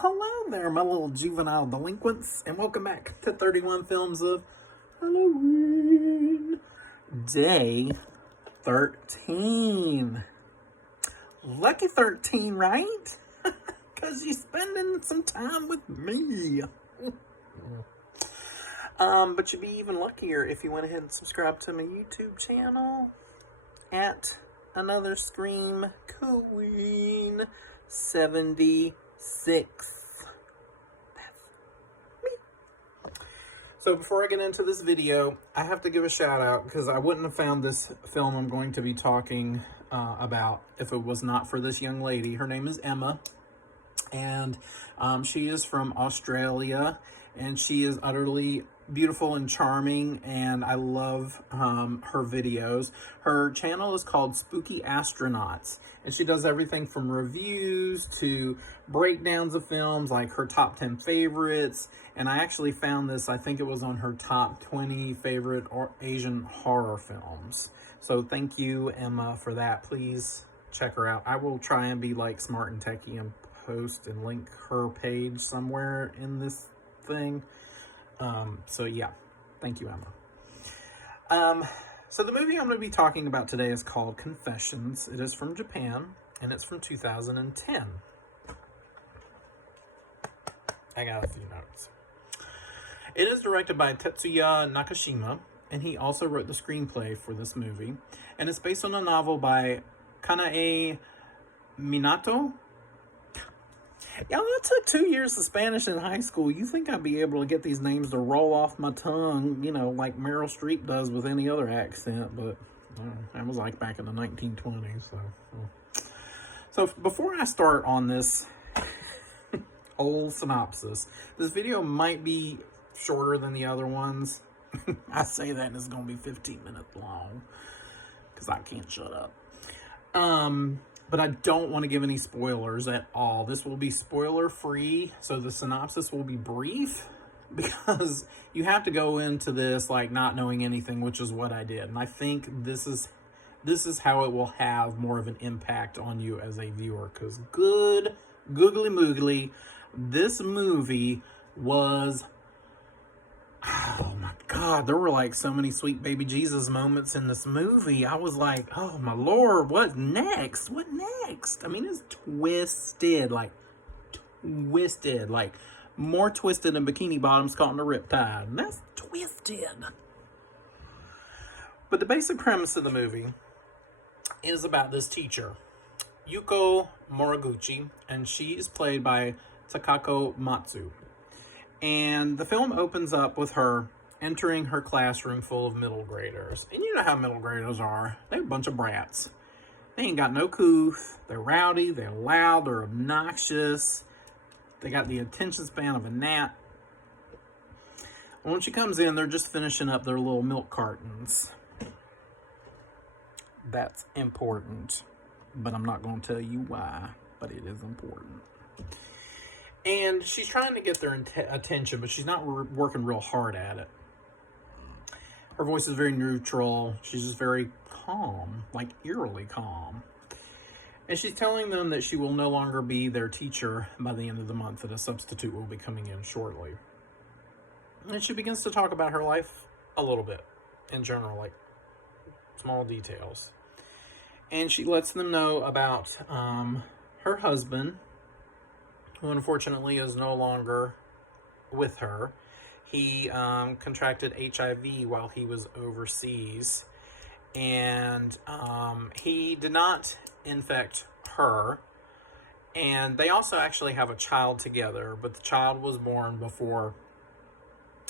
hello there, my little juvenile delinquents, and welcome back to 31 Films of Halloween. Day 13. Lucky 13, right? Because you're spending some time with me. But you'd be even luckier if you went ahead and subscribed to my YouTube channel at Another Scream Queen 76. That's me. So before I get into this video, I have to give a shout out because I wouldn't have found this film I'm going to be talking about if it was not for this young lady. Her name is Emma, and she is from Australia, and she is utterly beautiful and charming, and I love her videos. Her channel is called Spooky Astronauts, and she does everything from reviews to breakdowns of films, like her top 10 favorites. And I actually found this, I think it was on her top 20 favorite Asian horror films. So thank you, Emma, for that. Please check her out. I will try and be like smart and techy and post and link her page somewhere in this thing. So yeah, thank you, Emma. So the movie I'm going to be talking about today is called Confessions. It is from Japan, and it's from 2010. I got a few notes. It is directed by Tetsuya Nakashima, and he also wrote the screenplay for this movie. And it's based on a novel by Kanae Minato. Y'all, I took 2 years of Spanish in high school. You think I'd be able to get these names to roll off my tongue, you know, like Meryl Streep does with any other accent, but that was like back in the 1920s. So before I start on this whole synopsis, this video might be shorter than the other ones. I say that and it's going to be 15 minutes long because I can't shut up. But I don't want to give any spoilers at all. This will be spoiler free, so the synopsis will be brief because you have to go into this like not knowing anything, which is what I did. And I think this is how it will have more of an impact on you as a viewer, because good googly moogly, this movie was, oh my God, there were like so many sweet baby Jesus moments in this movie. I was like, oh my Lord, what next? What next? I mean, it's twisted, like more twisted than Bikini Bottoms caught in a riptide. And that's twisted. But the basic premise of the movie is about this teacher, Yuko Moriguchi, and she is played by Takako Matsu. And the film opens up with her entering her classroom full of middle graders. And you know how middle graders are. They're a bunch of brats. They ain't got no couth. They're rowdy, they're loud, they're obnoxious. They got the attention span of a gnat. When she comes in, they're just finishing up their little milk cartons. That's important. But I'm not going to tell you why. But it is important. And she's trying to get their attention, but she's not working real hard at it. Her voice is very neutral. She's just very calm, like eerily calm. And she's telling them that she will no longer be their teacher by the end of the month, that a substitute will be coming in shortly. And she begins to talk about her life a little bit, in general, like small details. And she lets them know about her husband, who unfortunately is no longer with her. He contracted HIV while he was overseas, and he did not infect her. And they also actually have a child together, but the child was born before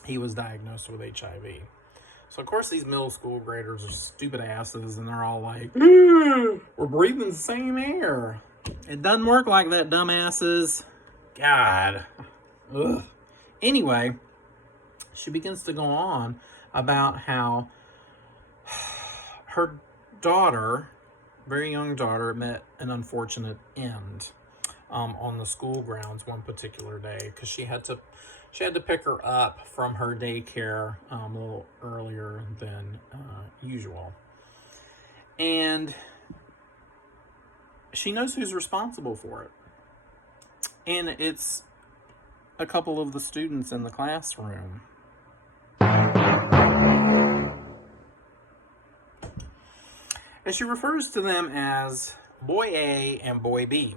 he was diagnosed with HIV. So, of course, these middle school graders are stupid asses, and they're all like, we're breathing the same air. It doesn't work like that, dumbasses. God. Ugh. Anyway, she begins to go on about how her daughter, very young daughter, met an unfortunate end on the school grounds one particular day, because she had to pick her up from her daycare a little earlier than usual. And she knows who's responsible for it. And it's a couple of the students in the classroom. And she refers to them as Boy A and Boy B.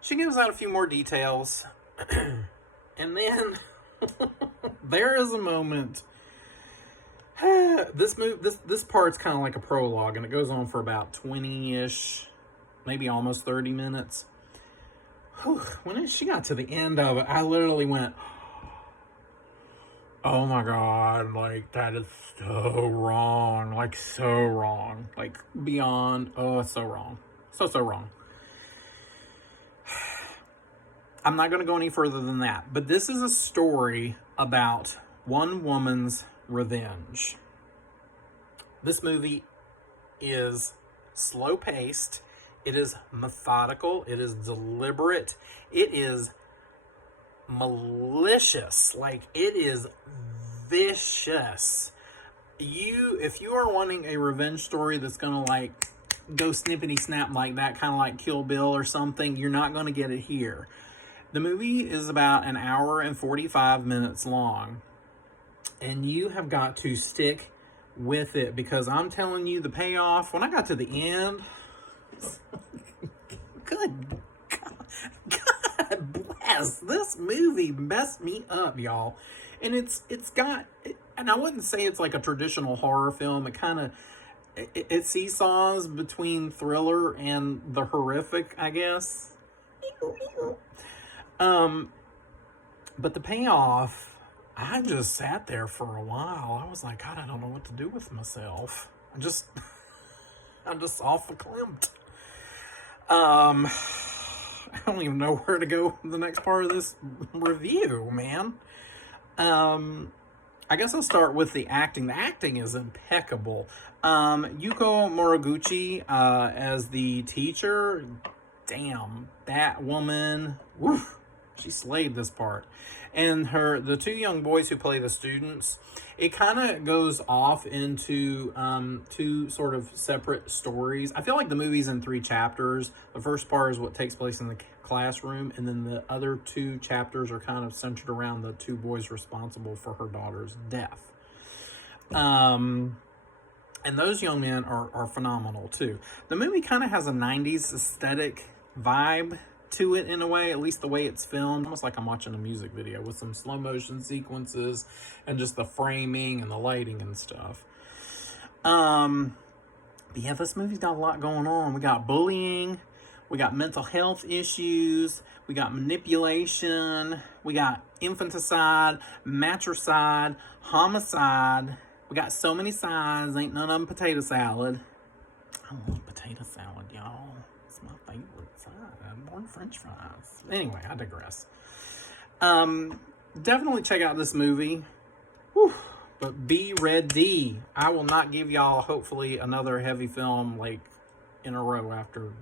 She gives out a few more details, and then there is a moment. This part's kind of like a prologue, and it goes on for about 20-ish, maybe almost 30 minutes. When she got to the end of it, I literally went, oh my God, like, that is so wrong. Like, so wrong. Like, beyond, oh, it's so wrong. So wrong. I'm not going to go any further than that. But this is a story about one woman's revenge. This movie is slow-paced. It is methodical. It is deliberate. It is malicious. Like, it is vicious. If you are wanting a revenge story that's gonna like go snippety snap like that, kind of like Kill Bill or something, you're not gonna get it here. The movie is about an hour and 45 minutes long, and you have got to stick with it, because I'm telling you, the payoff, when I got to the end, good God bless, this movie messed me up, y'all. And it's got, and I wouldn't say it's like a traditional horror film. It kind of, it seesaws between thriller and the horrific, I guess. But the payoff, I just sat there for a while. I was like, God, I don't know what to do with myself. I'm just off verklempt. I don't even know where to go with the next part of this review, man. I guess I'll start with the acting. The acting is impeccable. Yuko Moriguchi as the teacher. Damn, that woman, woof, she slayed this part. And the two young boys who play the students, it kind of goes off into two sort of separate stories. I feel like the movie's in 3 chapters. The first part is what takes place in the classroom, and then the other 2 chapters are kind of centered around the 2 boys responsible for her daughter's death. And those young men are phenomenal too. The movie kind of has a 90s aesthetic vibe to it in a way, at least the way it's filmed, almost like I'm watching a music video with some slow motion sequences and just the framing and the lighting and stuff. But yeah, this movie's got a lot going on. We got bullying, we got mental health issues, we got manipulation, we got infanticide, matricide, homicide. We got so many sides, ain't none of them potato salad. I love potato salad, y'all. It's my favorite side. More than French fries. Anyway, I digress. Definitely check out this movie. Whew. But be ready. I will not give y'all, hopefully, another heavy film like in a row after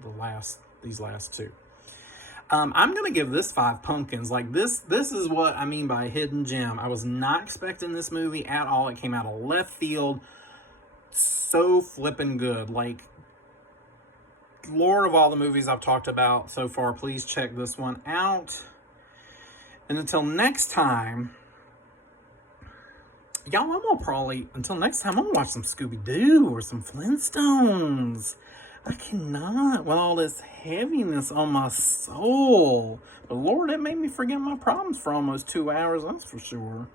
these last 2. I'm going to give this 5 pumpkins. Like, this is what I mean by hidden gem. I was not expecting this movie at all. It came out of left field. So flippin' good. Like, Lord of all the movies I've talked about so far, please check this one out. And until next time, y'all, until next time, I'm going to watch some Scooby-Doo or some Flintstones. I cannot with all this heaviness on my soul. But Lord, it made me forget my problems for almost 2 hours, that's for sure.